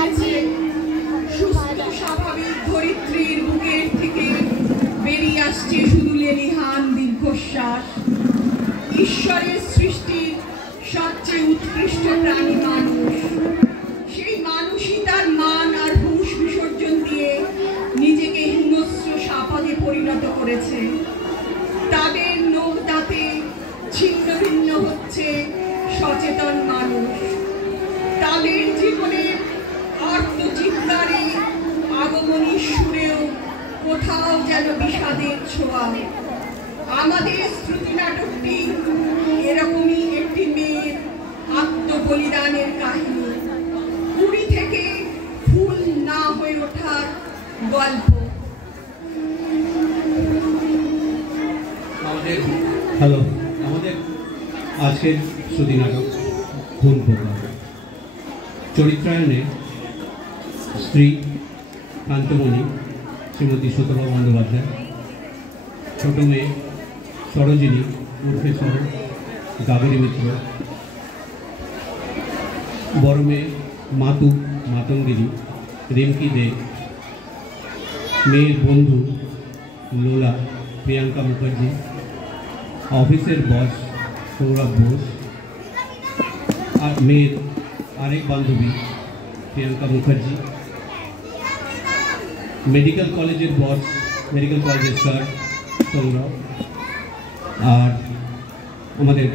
হয়েছে সুস্থ স্বাভাবিক ধরিত্রীর বুকের থেকে বেরিয়ে আসছে শুধু লেলিহান দীর্ঘশ্বাস। ঈশ্বরের সৃষ্টির সবচেয়ে উৎকৃষ্ট প্রাণী মানুষ। সেই মানুষই তার মান আর হুঁশ বিসর্জন দিয়ে নিজেকে হিংস্র সাপদে পরিণত করেছে। তাদের নখ দাঁতে ছিন্ন ভিন্ন হচ্ছে সচেতন মানুষ। তাদের জীবনের আর্তচিৎকারে আগমনী সুরেও কোথাও যেন বিষাদের ছোঁয়া। আমাদের শ্রুতি নাটকটি এরকমই একটি মেয়ের আত্মবলিদানের কাহিনী, কুড়ি থেকে ফুল না হয়ে ওঠার গল্প। হ্যালো, আমাদের আজকের শ্রুতি নাটক ভুল পোকা। চরিত্রায়নে স্ত্রী কান্তমণি শ্রীমতী সুতপা বন্দ্যোপাধ্যায়, ছোট মেয়ে সরোজিনী উর্ফে সর গাবরী মিত্র, বড় মেয়ে মাতু মাতঙ্গিনী রিমকি দে, মেয়ের বন্ধু লোলা প্রিয়াঙ্কা মুখার্জি, অফিসের বস সৌরভ বোস, আর মেয়ের আরেক বান্ধবী প্রিয়াঙ্কা মুখার্জি, মেডিকেল কলেজের বস মেডিকেল কলেজের স্যার সৌরভ, আর আমাদের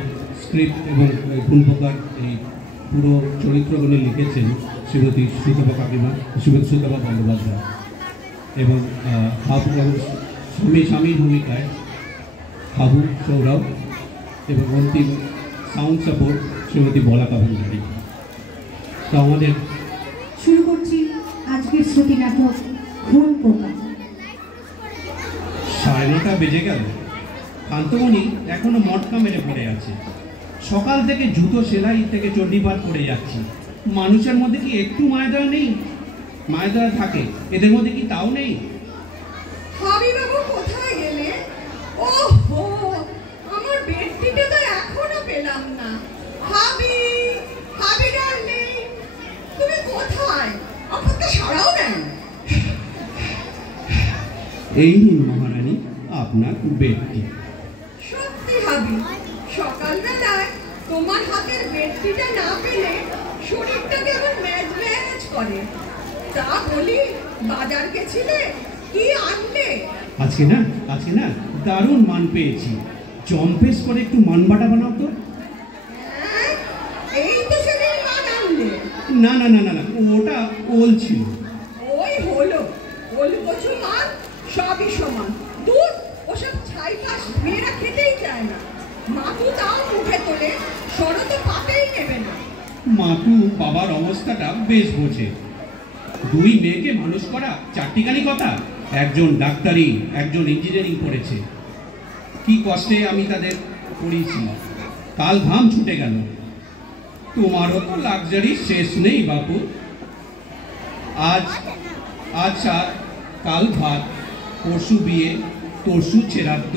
স্ক্রিপ্ট এবং গুণপকার এই পুরো চরিত্রগুলো লিখেছেন শ্রীমতী সুতপা কাকিমা, শ্রীমতী সুতপা বন্দ্যোপাধ্যায়, এবং স্বামীর ভূমিকায় হাবু সৌরভ, এবং অন্তিম সাউন্ড সাপোর্ট শ্রীমতী বলাকা ভান্ডারী। তো আমাদের শুরু করছি আজকের শ্রুতি নাটক ভুল পোকা। 9:30 বেজে গেল, কান্তমণি এখনো মটকা মেরে পড়ে আছে। সকাল থেকে জুতো সেলাই থেকে চণ্ডীপাঠ করে যাচ্ছি। মানুষের মধ্যে কি একটু মায়াদয়া নেই? মায়াদয়া থাকে, এদের মধ্যে কি তাও নেই? হাবিবাবু কোথায় গেলে? ওহো, আমার বেডটিটা তো এখনো পেলাম না। হাবি, হাবি ডার্লিং, তুমি কোথায়? আপনার তো সাড়াও নেই। এই নিন মহারানী আপনার বেডটি। সত্যি হাবি, সকালবেলায় তোমার হাতের বেডটিটা না পেলে শরীরটা কেমন ম্যাজ ম্যাজ করে। তা বলি, বাজার গেছিলে, কি আনলে? আজকে না দারুণ মান পেয়েছি। জম্পেস করে একটু মান বাটা বানাও তো। এই তো সেদিন মান আনলে। না না না না না, ওটা ওল ছিল। ওই হলো, ওল কচু মান সবই সমান। দূর, ওসব ছাই পাশ মেয়েরা খেতেই চায় না। মাতু তাও মুখে তোলে, সরো তো পাতেই নেবে না। মাতু বাবার অবস্থাটা বেশ বোঝে। দুই মেয়েকে মানুষ করা চারটিখানি কথা। একজন ডাক্তারি, একজন ইঞ্জিনিয়ারিং পড়েছে। কি কষ্টে আমি তাদের পড়িয়েছি, কাল ঘাম ছুটে গেল। তোমারও তো লাক্সারি শেষ নেই বাপু। আজ সাত, কাল ভাত, পরশু বিয়ে, তরশু ছেড়াদ্দ।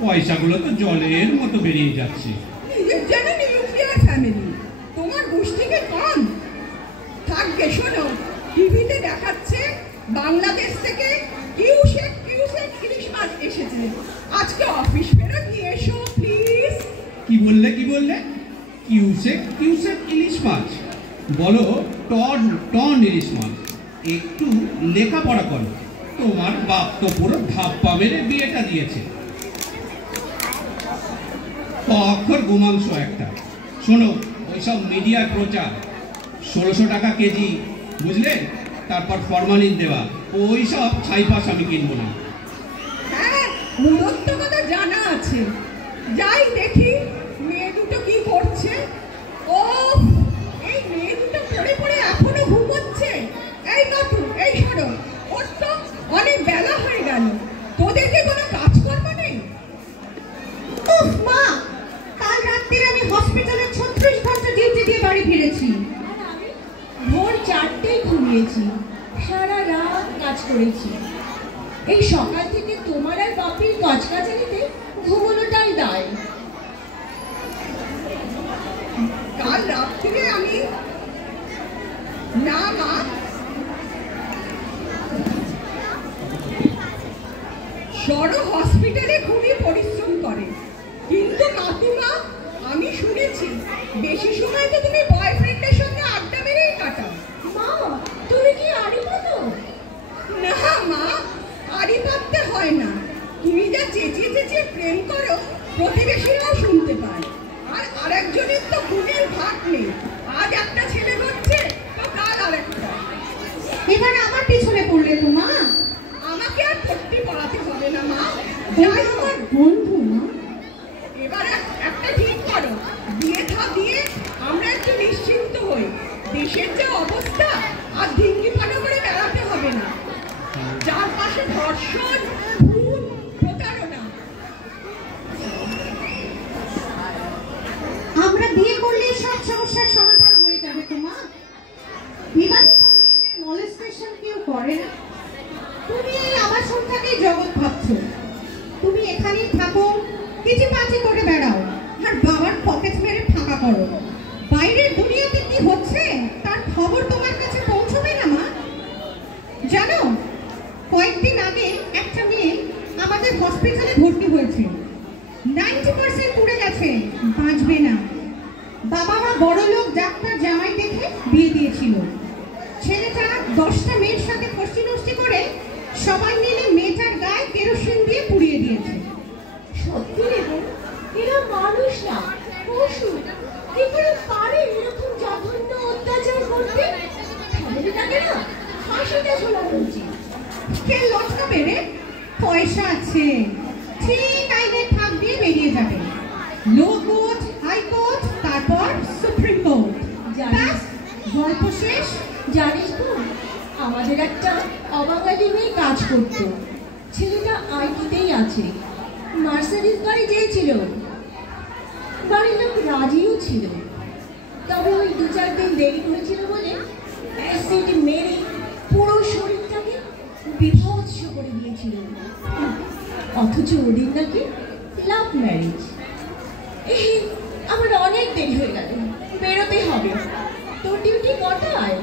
পয়সাগুলো তো জলের মতো বেরিয়ে যাচ্ছে। নিজের যেন নিউক্লিয়ার ফ্যামিলি, তোমার গোষ্ঠীকে কম থাকবে। শোনো, টিভিতে দেখাচ্ছে বাংলাদেশ থেকে কিউসেক ইলিশ মাছ এসেছে। আজকে অফিস ফেরত নিয়ে এসো প্লিজ। কি বললে কিউসেক ইলিশ মাছ? বলো টন ইলিশ মাছ। একটু লেখাপড়া করো। তোমার বাপ তো পুরো ধাপ্পা মেরে বিয়েটা দিয়েছে। অক্ষর গোমাংস একটা। শোনো, ওইসব মিডিয়ার প্রচার 1600 টাকা কেজি, বুঝলে? তারপর ফরমালিন দেওয়া, ওই সব ছাইপাশ আমি কিনবো না। হ্যাঁ, মূলত কথা জানা আছে। যাই দেখি মেয়ে দুটো কি করছে। ও, এই মেয়ে দুটো পড়ে পড়ে এখনো ঘুমোচ্ছে। এই নটু, এই শোনো, ওর তো অনেক বেলা হয়ে গেল। তোদেরকে কোনো কাজকর্ম নেই? উফ মা, কাল রাত্রে আমি হসপিটালে 36 ঘন্টা ডিউটি দিয়ে বাড়ি ফিরেছি। ভোর 4টেই ঘুমিয়েছি, সারা রাত কাজ করেছি। এই সকাল থেকে তোমার আর বাপির কাজকাচারিতে ঘুমোনোটাই দায়। কাল রাত্রে আমি না মা, সর হসপিটালে খুবই পরিশ্রম করে, কিন্তু মাতুমা আমি শুনেছি বেশি সময় তো তুমি বয়ফ্রেন্ডের সঙ্গে আড্ডা মেরেই কাটাও। মা, তুমি কি আড়ি পাতো? না মা, আড়ি পাততে হয় না। তুমি যা চেঁচিয়ে চেঁচিয়ে প্রেম করো প্রতিবেশীরাও শুনতে পায়। আর আরেকজনের তো গুণের ভাগ নেই, আজ একটা ছেলে করছে তো কাল আরেকটা। এবার আমার পিছনে পড়লে তো মা। আমাকে আর পট্টি পড়াতে হবে না মা, যাই আমার বন্ধু মা। এবার একটা ঠিক করো, বিয়ে দিয়ে আমরা একটু নিশ্চিন্ত হই। দেশের যে অবস্থা, আর ধিঙ্গি ফানো করে বেড়াতে হবে না। চারপাশে ধর্ষণ, খুন, প্রতারণা। আমরা বিয়ে করলে সব সমস্যার সমাধান হয়ে যাবে তো মা। বিবাহিত মেয়েদের মলেস্টেশন কেউ করে না। তুমি এই আবাসন থেকেই জগৎ ভাবছো। তুমি এখানেই থাকো, কিছু পাচি করে বেড়াও, আর বাবার পকেট মেরে ফাঁকা করো। বাইরের দুনিয়াতে কি হচ্ছে তার খবর তোমার কাছে পৌঁছবে না মা। জানো, কয়েকদিন আগে একটা মেয়ে আমাদের হসপিটালে ভর্তি হয়েছে। 90% পুড়ে গেছে, বাঁচবে না। বাবা মা বড় লোক ডাক্তার জামাই দেখে বিয়ে দিয়েছিল। ছেলেটা 10টা মেয়ের সাথে ফষ্টি নষ্টি করে সবাই মিলে মেয়েটার গায়ে কেরোসিন দিয়ে পুড়িয়ে দিয়েছে। সত্যি রে বোন, এরা মানুষ না, পশু। কি করে পারে এরকম জঘন্য অত্যাচার করতে? ফ্যামিলিটাকে না ফাঁসিতে ঝোলানো উচিত। কে লটকাবে রে? পয়সা আছে, ঠিক আইনের ফাঁক দিয়ে বেরিয়ে যাবে। লো কোর্ট, হাই কোর্ট, তারপর সুপ্রিম কোর্ট। ব্যাস, গল্প শেষ। জানিস তো, আমাদের একটা অবাঙালি মেয়ে কাজ করতো। ছেলেটা আইটিতেই আছে, মার্সিডিজ গাড়ি চেয়েছিল। বাড়ির লোক রাজিও ছিল, তবে ওই 2-4 দিন দেরি করেছিল বলে অ্যাসিড মেরে পুরো শরীরটাকে বিভৎস করে দিয়েছিল। অথচ ওদিন নাকি লাভ ম্যারেজ। এই আমার অনেক দেরি হয়ে গেল, বেরোতে হবে। তোর ডিউটি কটায়?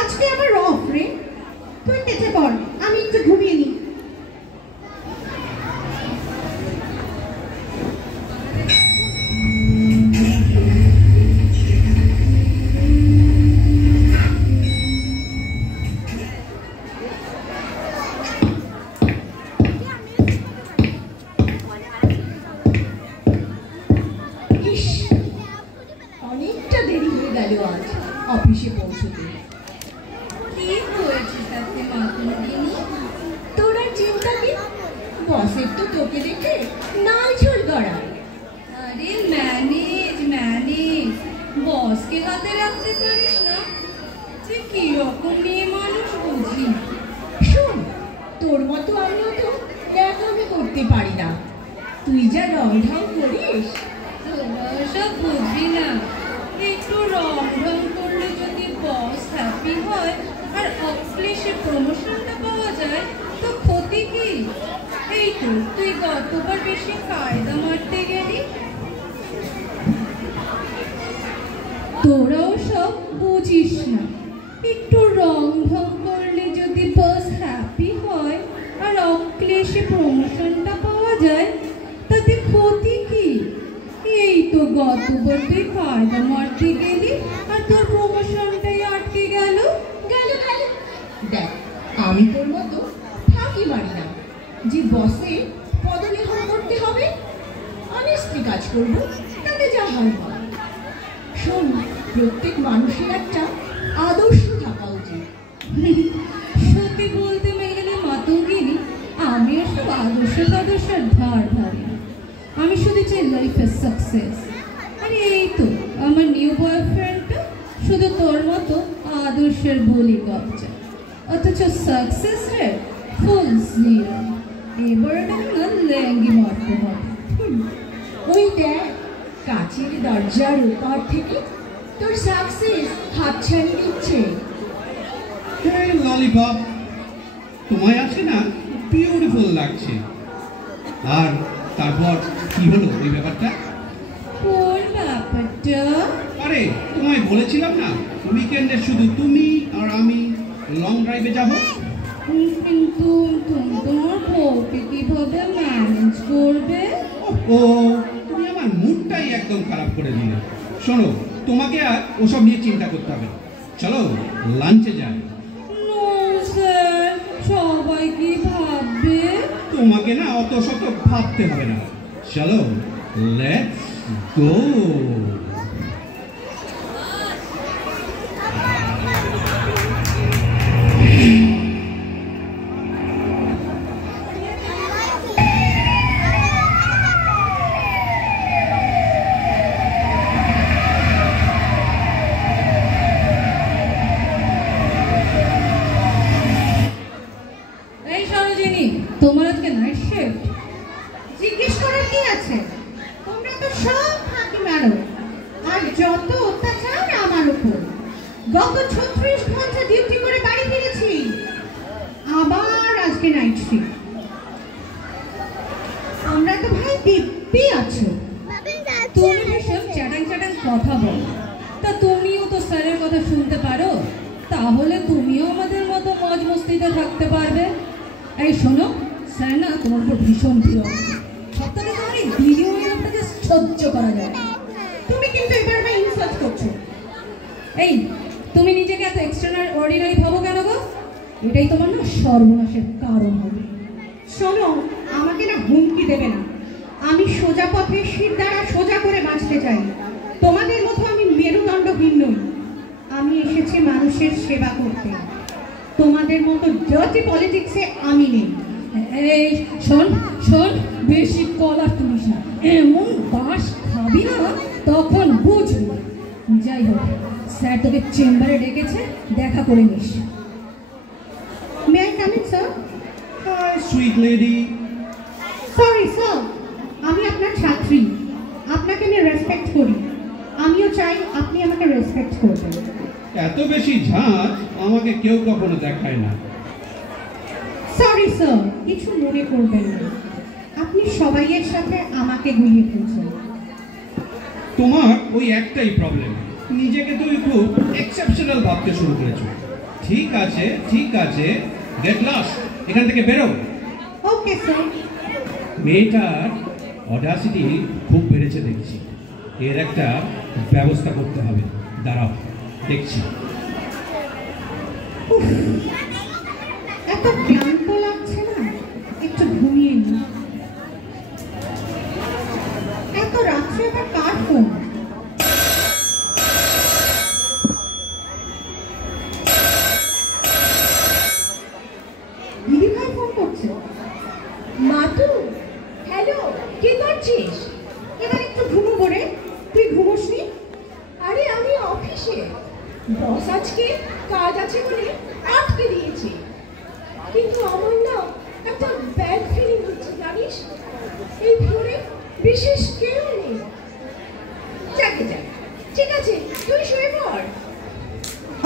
আজকে আমার অফ রে। তুই কেটে পড়, আমি একটু ঘুমিয়ে নিই। ইস, অনেকটা দেরি হয়ে গেল আজ অফিসে পৌঁছতে। কি হয়েছে তাতে মাতঙ্গিনী? তোর আর চিন্তা কি, বসের তো তোকে দেখে নাই ঝোল গড়া। আরে ম্যানেজ ম্যানেজ, বসকে হাতে রাখতে পারিস না? তুই কিরকম মেয়ে মানুষ বুঝি? শোন, তোর মতো আমিও তো ন্যাকামি করতে পারি না। তুই যা রং ঢং করিস। তোরা সব বুঝবি না। একটু রং ঢং করলে যদি বস হ্যাপি হয় আর অফিসে প্রমোশনটা পাওয়া যায় তো ক্ষতি কি? এই তো তুই গতবার বেশি কায়দা মারতে গেলি। তোরাও সব বুঝিস না। একটু রং ঢং করলে যদি বস হ্যাপি হয় আর অক্লেশে প্রমোশনটা পাওয়া যায় তাতে ক্ষতি কি? এই তো গতবার তুই কায়দা মারতে গেলি আর তোর প্রমোশনটাই আটকে গেল। গেল গেল। দেখ, আমি তোর মতো ফাঁকি মারি না যে বসে পদলেখন করতে হবে। অনেস্টলি কাজ করবো, তাতে যা হয় হয়। শোন, প্রত্যেক মানুষের একটা আদর্শ থাকা উচিত। সত্যি বলতে গেলে মাতঙ্গিনী, আমি এসব আদর্শের ধার ধারি না। আমি শুধু চাই লাইফের সাকসেস। আরে এই তো আমার নিউ বয়ফ্রেন্ডটা শুধু তোর মতো আদর্শের বলি গপচা, অথচ সাকসেস রেট ফুল জিরো। এবার এটা না ল্যাঙ্গি মারতে হবে। ওই দেখ, কাছের দরজার উপর থেকে তোর সাকসেস হাতছানি দিচ্ছে। ললিপপ, তোমায় আছে না বিউটিফুল লাগছে। আর তারপর কি হলো এই ব্যাপারটা? কোন ব্যাপারটা? আরে তোমায় বলেছিলাম না উইকেন্ডে শুধু তুমি আর আমি লং ড্রাইভে যাব। কিন্তু তুমি তোমার বউকে কিভাবে ম্যানেজ করবে? ও তুমি আমার মুডটাই একদম খারাপ করে দিলে। শোনো, তোমাকে আর ওসব নিয়ে চিন্তা করতে হবে না। চলো লাঞ্চে যাই। নো স্যার, সবাই কি ভাববে? তোমাকে না অত শত ভাবতে হবে না। চলো লেটস গো। এই সরোজিনী, তোমার আজকে নাইট শিফট? জিজ্ঞেস করার কি আছে? তোমরা তো সব ফাঁকি মারো, আর যত অত্যাচার আমার উপর। গত 36 ঘন্টা ডিউটি করে বাড়ি ফিরেছি, আবার আজকে নাইট শিফট। আমরা তো ভাই দিব্যি আছো। তুমি এসব চ্যাটাং চ্যাটাং কথা বলো। তা তুমিও তো স্যারের কথা শুনতে পারো, তাহলে তুমিও আমাদের মতো মজ মস্তিতে থাকতে পারবে। এই শোনো, স্যার না তোমার উপর ভীষণ বিরক্ত। সপ্তাহে তোমার এই ভিডিও আপনাকে সহ্য করা যায় না। তুমি কিন্তু এবার আমায় ইনসাল্ট করছো। এই তুমি নিজেকে এত এক্সট্রানাল অর্ডিনারি ভাবো কেন গো? এটাই তোমার না সর্বনাশের কারণ হবে। শোনো, আমাকে না হুমকি দেবে না। আমি সোজা পথে শির দ্বারা সোজা করে বাঁচতে চাই। তোমাদের মতো আমি মেরুদণ্ডহীন নই। আমি এসেছি মানুষের সেবা করতে। তোমাদের মতো ডার্টি পলিটিক্সে আমি নেই। এই শোন শোন, বেশি কলার তুলিস না। এমন বাস খাবি না, তখন বুঝবি। যাই হোক, স্যার তোকে চেম্বারে ডেকেছে, দেখা করে নিস। May I come in sir? Hi sweet lady. Sorry sir, আমি আপনার ছাত্রী। আপনাকে আমি রেসপেক্ট করি। আমিও চাই আপনি আমাকে রেসপেক্ট করবেন। এত বেশি ঝাঁজ আমাকে কেউ কখনো দেখায় না। সরি স্যার, কিছু মনে করবেন না। আপনি সবাইয়ের সাথে আমাকে গুলিয়ে ফেলছেন। তোমার ওই একটাই প্রবলেম, নিজেকে তুমি খুব এক্সেপশনাল ভাবতে শুরু করেছো। ঠিক আছে ঠিক আছে, গেট লস্ট, এখান থেকে বেরো। Okay sir. মেয়েটার অডাসিটি খুব বেড়েছে দেখছি। এর একটা ব্যবস্থা করতে হবে। দাঁড়াও, দেখছি। উফ, এত ক্লান্ত লাগছে না? একটু ঘুমিয়ে নি। এত রাত্রে আবার কার ফোন? দিদি ভাই ফোন করছে। মাতু, হ্যালো, কি করছিস? এবার একটু ঘুমোবো রে। তুই ঘুমোসনি? আরে আমি অফিসে, বস আজকে কাজ আছে বলে আটকে দিয়েছে। কিন্তু আমার না একটা ব্যাড ফিলিং হচ্ছে, জানিস? এই ফ্লোরে বিশেষ কেউ নেই। যাকে যাক, ঠিক আছে, তুই শুয়ে পড়।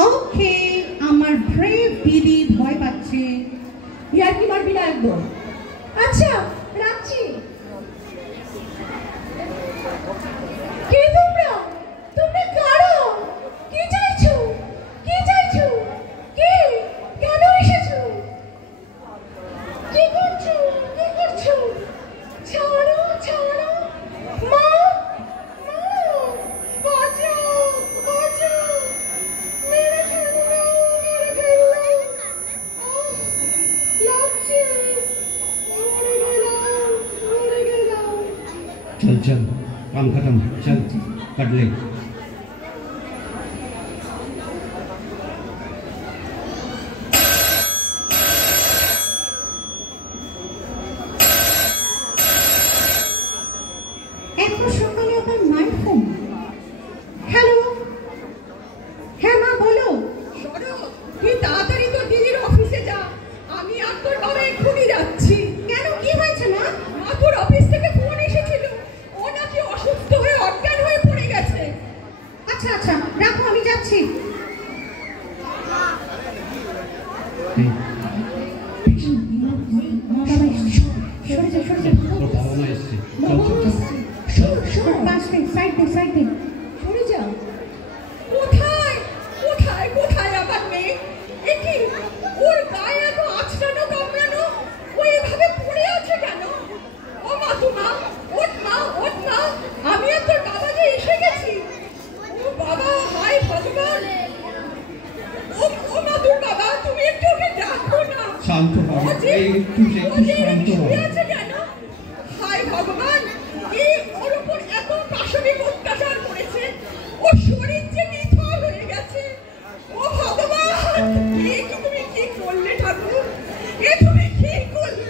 ওকে, আমার ব্রেভ দিদি ভয় পাচ্ছে। ইয়ার কি মারবি না একদম। আচ্ছা, রাখছি। কে তোমরা? তোমরা কারা? কি চাইছো? কি চাইছো? কে? কেন এসেছো? কি করছো? কি করছো? ছাড়ো, ছাড়ো। মা, মা, বাঁচাও, বাঁচাও। মেরে ফেললো, মেরে ফেললো। আহ, লাগছে। মরে গেলাম, মরে গেলাম। चल चल, काम खत्म, चल कट ले। এত সকালে আবার মায়ের ফোন। হ্যালো, হ্যাঁ মা বলো। সরো, তুই তাড়াতাড়ি তোর দিদির অফিসে যা। আমি আর তোর বাবা এক্ষুনি যাচ্ছি। কেন, কি হয়েছে মা? মাতুর অফিস থেকে ফোন এসেছিল, ও নাকি অসুস্থ হয়ে অজ্ঞান হয়ে পড়ে গেছে। আচ্ছা আচ্ছা, রাখো, আমি যাচ্ছি। মা বাবা এসছে। সরে যা, সরে যা। তোর বাবা মা এসছে, চল চল চল। সাইড দে, সাইড দে। সরে যাও। শান্ত হও, একটু শান্ত হও। কেন? হায় ভগবান, ওর উপর এত পাশবিক অত্যাচার করেছে, ওর শরীর যে নিথর হয়ে গেছে। ও ভগবান, তুমি কি করলে ঠাকুর? তুমি কি করলে?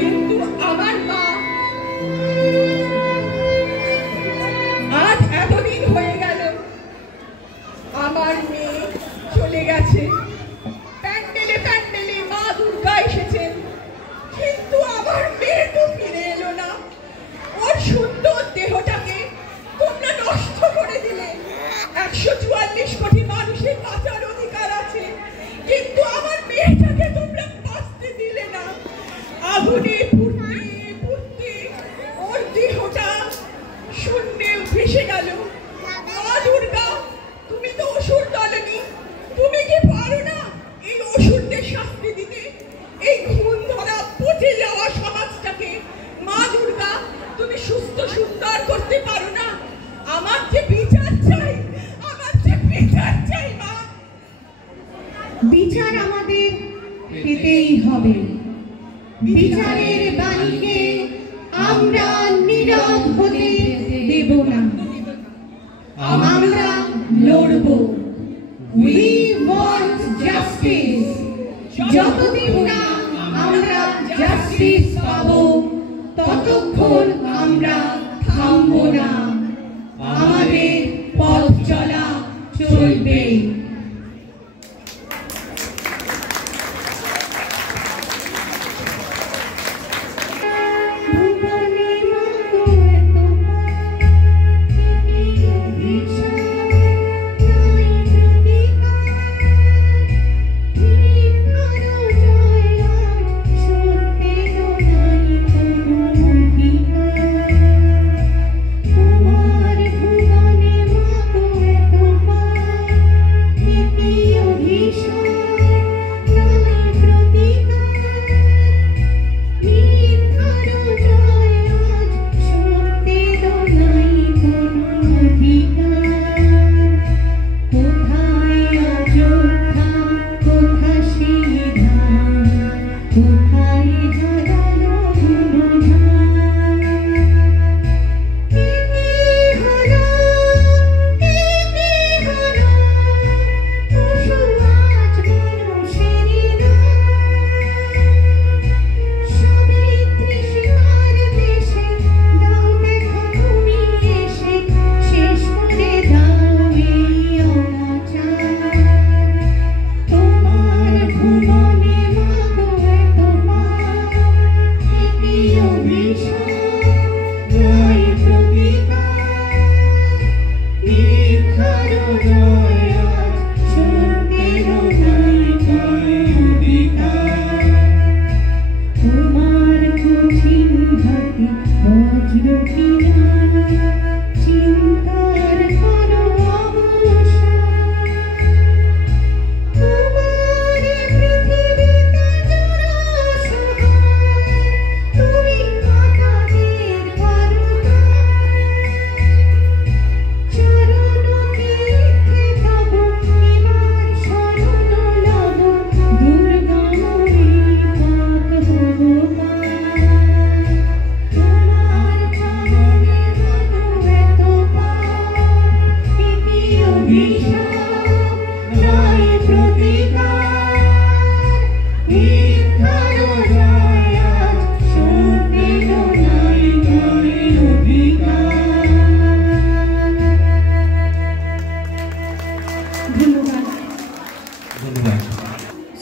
কিন্তু আমার মা আজ এতদিন হয়ে গেল, আমার মেয়ে চলে গেছে। প্যান্ডেলে প্যান্ডেলে মা দুর্গা এসেছেন, কিন্তু আমার মেয়ে তো ফিরে এলো না। ওর সুন্দর দেহটাকে তোমরা নষ্ট করে দিলে। 144 কোটি মানুষের বাঁচার অধিকার আছে, কিন্তু আমার মেয়েটাকে তোমরা বাঁচতে দিলে না। আগুনে পুড়তে পুড়তে ওর দেহটা শূন্যে ভেসে গেল। মা দুর্গা, তুমি তো অসুর দলনি, তুমি কি পারো না এই অসুরদের শাস্তি দিতে? এই খুন ধরা পচে যাওয়া সমাজটাকে মা দুর্গা তুমি সুস্থ সুন্দর করতে পারো না? আমার যে বিচার চাই, আমার যে বিচার চাই মা। বিচার আমাদের পেতেই হবে। বিচারের বাণীকে আমরা নীরব হতে দেব না। আমরা লড়ব। We want justice. যতদিন না আমরা জাস্টিস পাবো, ততক্ষণ আমরা থামব না। আমাদের পথ চলা চলবে।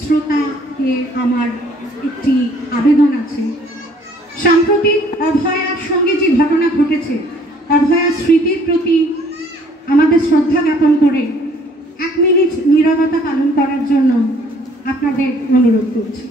শ্রোতাকে আমার একটি আবেদন আছে। সাম্প্রতিক অভয়ার সঙ্গে যে ঘটনা ঘটেছে, অভয়ার স্মৃতির প্রতি আমাদের শ্রদ্ধা জ্ঞাপন করে 1 মিনিট নীরবতা পালন করার জন্য আপনাদের অনুরোধ করছি।